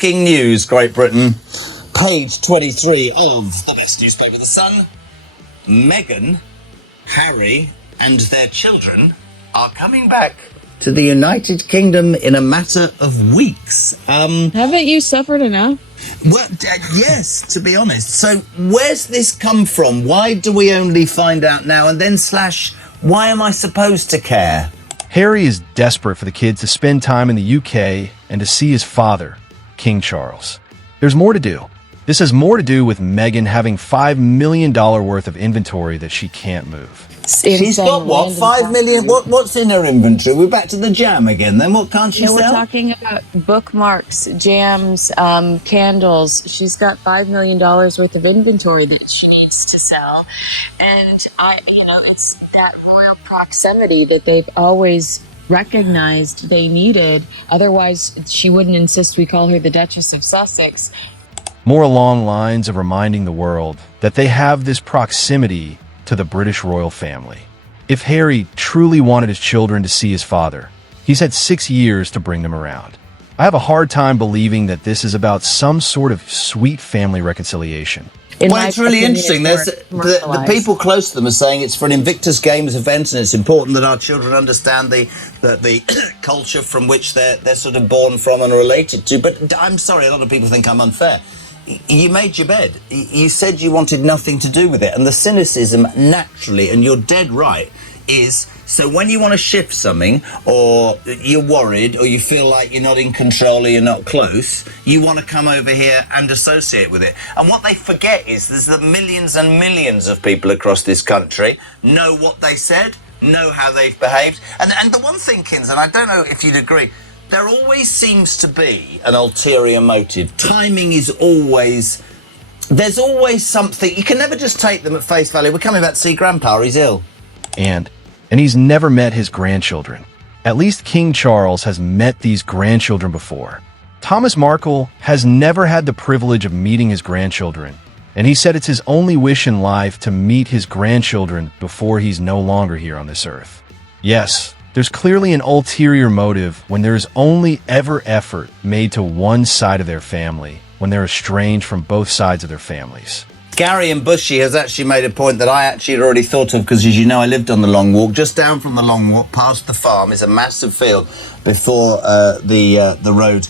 Shocking news, Great Britain. Page 23 of the best newspaper, The Sun. Meghan, Harry and their children are coming back to the United Kingdom in a matter of weeks. Haven't you suffered enough? Well, yes, to be honest. So where's this come from? Why do we only find out now? And then / why am I supposed to care? Harry is desperate for the kids to spend time in the UK and to see his father, King Charles. There's more to do. This has more to do with Meghan having $5 million worth of inventory that she can't move. She's got what? 5 million? What's in her inventory? We're back to the jam again then. What can't she sell? We're talking about bookmarks, jams, candles. She's got $5 million worth of inventory that she needs to sell. And it's that royal proximity that they've always recognized they needed. Otherwise, she wouldn't insist we call her the Duchess of Sussex. More along lines of reminding the world that they have this proximity to the British royal family. If Harry truly wanted his children to see his father, he's had 6 years to bring them around. I have a hard time believing that this is about some sort of sweet family reconciliation. Well, it's really interesting. There's the people close to them are saying it's for an Invictus Games event, and it's important that our children understand the culture from which they're sort of born from and related to. But I'm sorry, a lot of people think I'm unfair. You made your bed. You said you wanted nothing to do with it. And the cynicism naturally, and you're dead right, is so when you want to shift something or you're worried or you feel like you're not in control or you're not close, you want to come over here and associate with it. And what they forget is there's the millions and millions of people across this country know what they said, know how they've behaved. And the one thing, Kins, and I don't know if you'd agree, there always seems to be an ulterior motive. Timing is always... There's always something. You can never just take them at face value. We're coming back to see Grandpa, he's ill. And he's never met his grandchildren. At least King Charles has met these grandchildren before. Thomas Markle has never had the privilege of meeting his grandchildren, and he said it's his only wish in life to meet his grandchildren before he's no longer here on this earth. Yes, there's clearly an ulterior motive when there is only ever effort made to one side of their family, when they're estranged from both sides of their families. Gary and Bushy has actually made a point that I actually had already thought of, because as you know, I lived on the Long Walk. Just down from the Long Walk, past the farm, is a massive field before the road,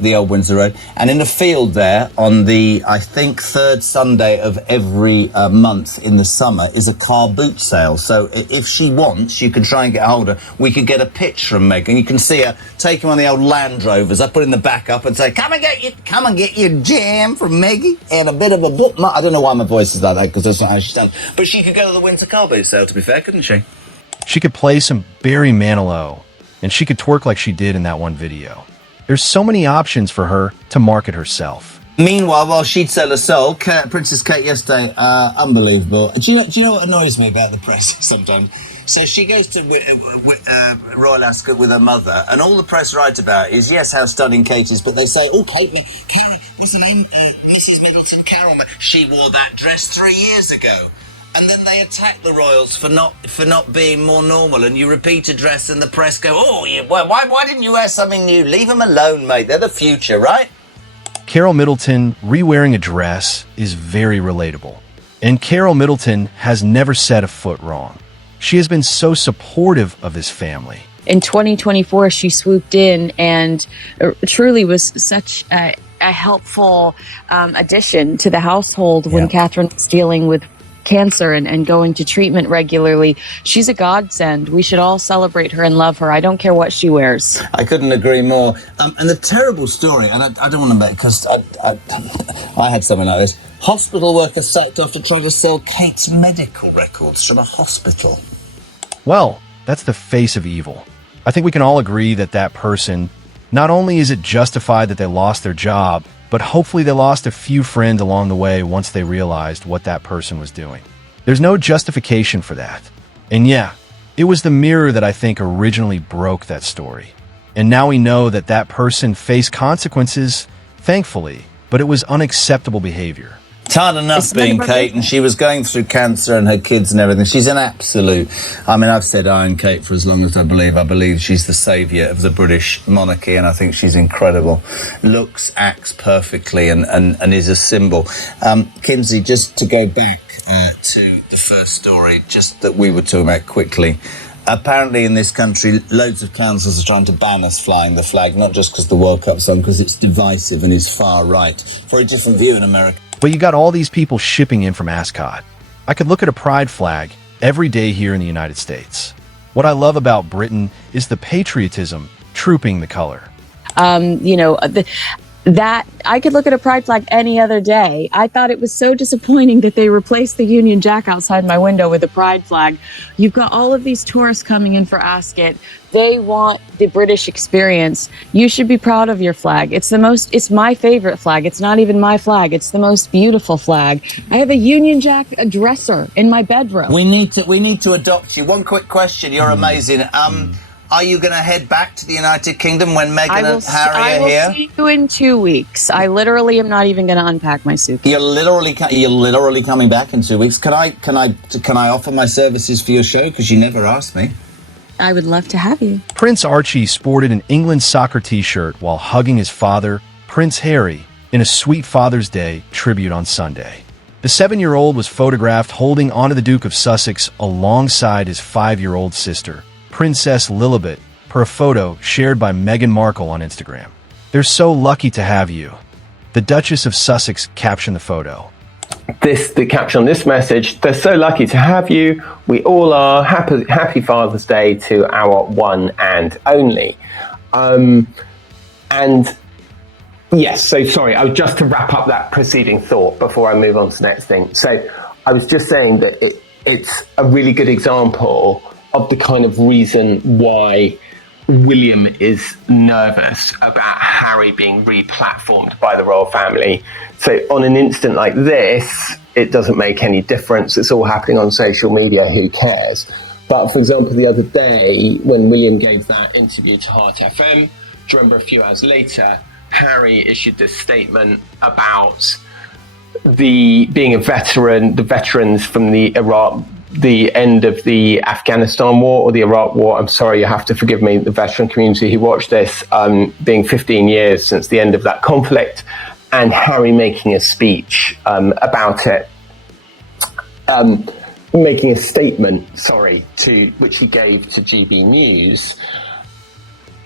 the Old Windsor Road. And in the field there, on the, I think, third Sunday of every month in the summer, is a car boot sale. So if she wants, you can try and get hold of her. We could get a pitch from Meghan. You can see her taking one of the old Land Rovers. I put in the back up and say, come and get your jam from Meggie and a bit of a bookmark. I don't know why my voice is like that, because that's not how she sounds. But she could go to the winter car boot sale, to be fair, couldn't she? She could play some Barry Manilow, and she could twerk like she did in that one video. There's so many options for her to market herself. Meanwhile, while she'd sell her soul, Princess Kate yesterday, unbelievable. Do you know what annoys me about the press sometimes? So she goes to Royal Ascot with her mother, and all the press write about is, yes, how stunning Kate is, but they say, oh, Carol, what's her name? Mrs. Middleton, Carol. She wore that dress 3 years ago. And then they attack the royals for not being more normal, and you repeat a dress and the press go, oh, why didn't you wear something new? Leave them alone, mate. They're the future, right? Carol Middleton re-wearing a dress is very relatable. And Carol Middleton has never set a foot wrong. She has been so supportive of this family. In 2024, she swooped in and truly was such a helpful addition to the household when Catherine was dealing with cancer and going to treatment regularly. She's a godsend. We should all celebrate her and love her. I don't care what she wears. I couldn't agree more. And the terrible story, and I don't want to make, because I had something like this. Hospital worker sacked after trying to sell Kate's medical records from a hospital. Well, that's the face of evil. I think we can all agree that that person, not only is it justified that they lost their job, but hopefully they lost a few friends along the way once they realized what that person was doing. There's no justification for that. And yeah, it was the Mirror that I think originally broke that story. And now we know that that person faced consequences, thankfully, but it was unacceptable behavior. It's hard enough being Kate, and she was going through cancer and her kids and everything. She's an absolute... I mean, I've said Iron Kate for as long as I believe. I believe she's the saviour of the British monarchy, and I think she's incredible. Looks, acts perfectly, and is a symbol. Kinsey, just to go back to the first story, just that we were talking about quickly. Apparently in this country, loads of councils are trying to ban us flying the flag, not just because the World Cup's on, because it's divisive and is far right. For a different view in America. But you got all these people shipping in from Ascot. I could look at a pride flag every day here in the United States. What I love about Britain is the patriotism trooping the color. That I could look at a pride flag any other day. I thought it was so disappointing that they replaced the Union Jack outside my window with a pride flag. You've got all of these tourists coming in for Ascot. They want the British experience. You should be proud of your flag. It's my favorite flag. It's not even my flag. It's the most beautiful flag. I have a Union Jack dresser in my bedroom. We need to adopt you. One quick question. You're amazing. Are you going to head back to the United Kingdom when Meghan and Harry are here? I will see you in 2 weeks. I literally am not even going to unpack my suitcase. You're literally coming back in 2 weeks. Can I offer my services for your show? Because you never asked me. I would love to have you. Prince Archie sported an England soccer t-shirt while hugging his father, Prince Harry, in a sweet Father's Day tribute on Sunday. The 7-year-old was photographed holding onto the Duke of Sussex alongside his 5-year-old sister, Princess Lilibet, per a photo shared by Meghan Markle on Instagram. "They're so lucky to have you." The Duchess of Sussex captioned the photo. The caption on this message: "They're so lucky to have you. We all are. Happy Father's Day to our one and only." And yes, so sorry, just to wrap up that preceding thought before I move on to the next thing. So I was just saying that it's a really good example of the kind of reason why William is nervous about Harry being re-platformed by the royal family. So on an instant like this, it doesn't make any difference. It's all happening on social media. Who cares? But for example, the other day when William gave that interview to Heart FM, do you remember a few hours later, Harry issued this statement about being a veteran, the veterans from the end of the Afghanistan war or the Iraq war. I'm sorry, you have to forgive me, the veteran community who watched this, being 15 years since the end of that conflict, and Harry making a speech about it, making a statement, which he gave to GB News.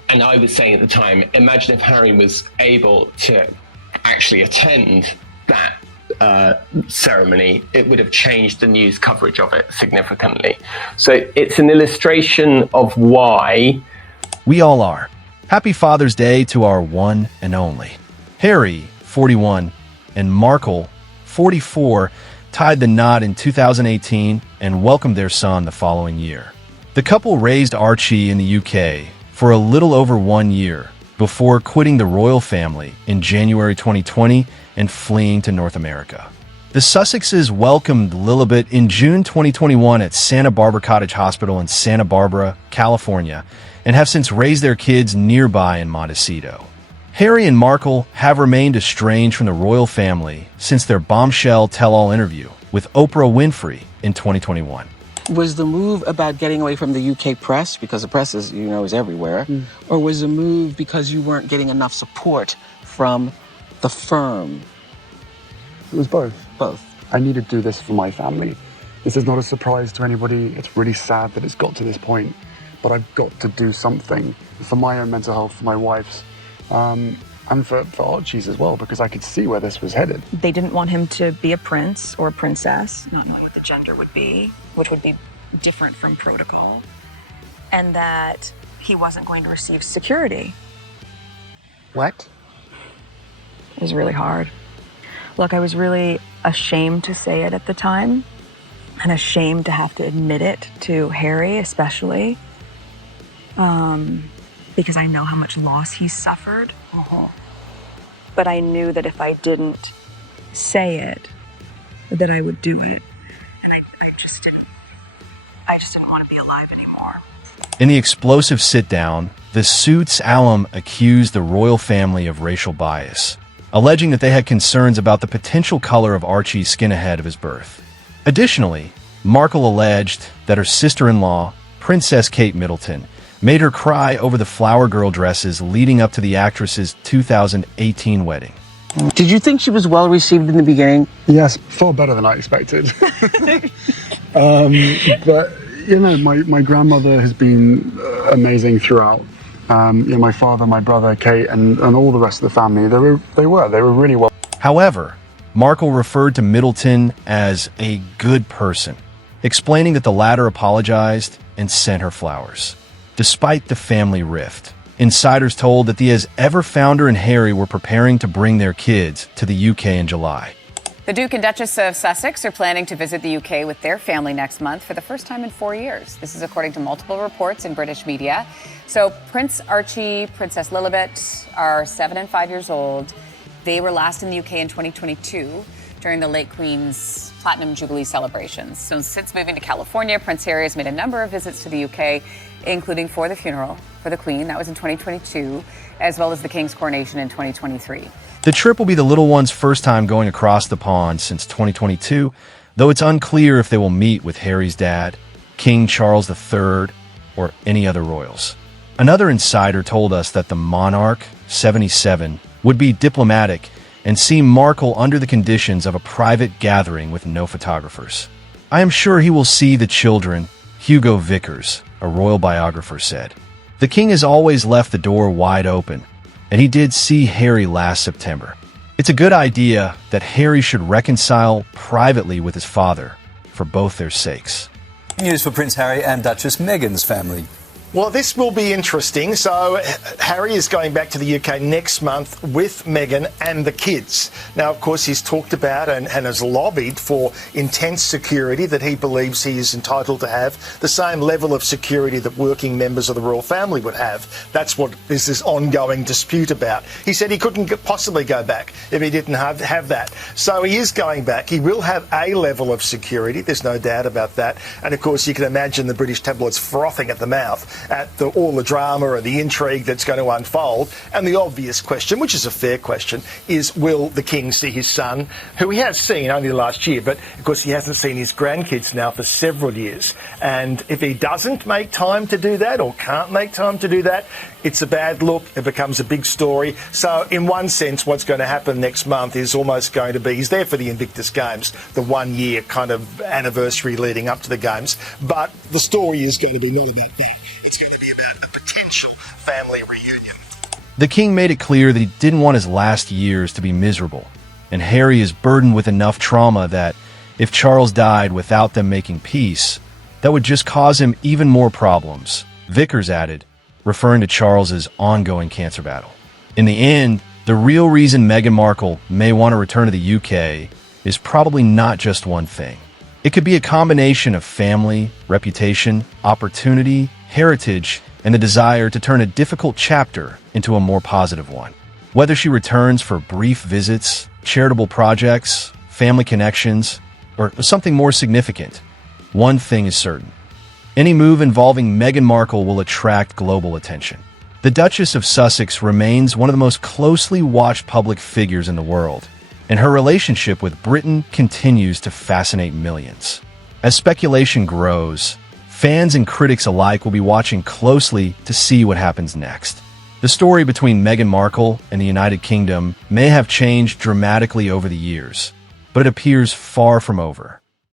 And I was saying at the time, imagine if Harry was able to actually attend that ceremony, it would have changed the news coverage of it significantly. So it's an illustration of why we all are. Happy Father's Day to our one and only. Harry, 41, and Markle, 44, tied the knot in 2018 and welcomed their son the following year. The couple raised Archie in the UK for a little over 1 year before quitting the royal family in January 2020 and fleeing to North America. The Sussexes welcomed Lilibet in June 2021 at Santa Barbara Cottage Hospital in Santa Barbara, California, and have since raised their kids nearby in Montecito. Harry and Markle have remained estranged from the royal family since their bombshell tell-all interview with Oprah Winfrey in 2021. Was the move about getting away from the UK press, because the press is everywhere, or was the move because you weren't getting enough support from the firm? It was both. Both. I needed to do this for my family. This is not a surprise to anybody. It's really sad that it's got to this point, but I've got to do something for my own mental health, for my wife's, and for Archie's as well, because I could see where this was headed. They didn't want him to be a prince or a princess, not knowing what the gender would be, which would be different from protocol, and that he wasn't going to receive security. What? It was really hard. Look, I was really ashamed to say it at the time, and ashamed to have to admit it to Harry, especially, because I know how much loss he's suffered. But I knew that if I didn't say it, that I would do it. And I just didn't want to be alive anymore. In the explosive sit-down, the suit's alum accused the royal family of racial bias, alleging that they had concerns about the potential color of Archie's skin ahead of his birth. Additionally, Markle alleged that her sister-in-law, Princess Kate Middleton, made her cry over the flower girl dresses leading up to the actress's 2018 wedding. Did you think she was well received in the beginning? Yes, far better than I expected. But, you know, my grandmother has been amazing throughout. You know, my father, my brother, Kate, and all the rest of the family, they were really well. However, Markle referred to Middleton as a good person, explaining that the latter apologized and sent her flowers. Despite the family rift, insiders told that the as-ever founder and Harry were preparing to bring their kids to the UK in July. The Duke and Duchess of Sussex are planning to visit the UK with their family next month for the first time in 4 years. This is according to multiple reports in British media. So Prince Archie, Princess Lilibet are 7 and 5 years old. They were last in the UK in 2022 during the late Queen's Platinum Jubilee celebrations. So since moving to California, Prince Harry has made a number of visits to the UK, including for the funeral for the Queen. That was in 2022, as well as the King's coronation in 2023. The trip will be the little one's first time going across the pond since 2022, though it's unclear if they will meet with Harry's dad, King Charles III, or any other royals. Another insider told us that the monarch, 77, would be diplomatic and see Markle under the conditions of a private gathering with no photographers. I am sure he will see the children, Hugo Vickers, a royal biographer said. The king has always left the door wide open, and he did see Harry last September. It's a good idea that Harry should reconcile privately with his father for both their sakes. News for Prince Harry and Duchess Meghan's family. Well, this will be interesting. So Harry is going back to the UK next month with Meghan and the kids. Now, of course, he's talked about and has lobbied for intense security that he believes he is entitled to have, the same level of security that working members of the royal family would have. That's what there's this ongoing dispute about. He said he couldn't possibly go back if he didn't have that. So he is going back. He will have a level of security. There's no doubt about that. And, of course, you can imagine the British tabloids frothing at the mouth at all the drama and the intrigue that's going to unfold. And the obvious question, which is a fair question, is will the king see his son, who he has seen only last year, but of course he hasn't seen his grandkids now for several years. And if he doesn't make time to do that or can't make time to do that, it's a bad look. It becomes a big story. So in one sense, what's going to happen next month is almost going to be, he's there for the Invictus Games, the 1 year kind of anniversary leading up to the Games. But the story is going to be not about that. It's going to be about a potential family reunion. The king made it clear that he didn't want his last years to be miserable, and Harry is burdened with enough trauma that if Charles died without them making peace, that would just cause him even more problems, Vickers added, referring to Charles's ongoing cancer battle. In the end, the real reason Meghan Markle may want to return to the UK is probably not just one thing. It could be a combination of family, reputation, opportunity, heritage, and the desire to turn a difficult chapter into a more positive one. Whether she returns for brief visits, charitable projects, family connections, or something more significant, one thing is certain. Any move involving Meghan Markle will attract global attention. The Duchess of Sussex remains one of the most closely watched public figures in the world, and her relationship with Britain continues to fascinate millions. As speculation grows, fans and critics alike will be watching closely to see what happens next. The story between Meghan Markle and the United Kingdom may have changed dramatically over the years, but it appears far from over.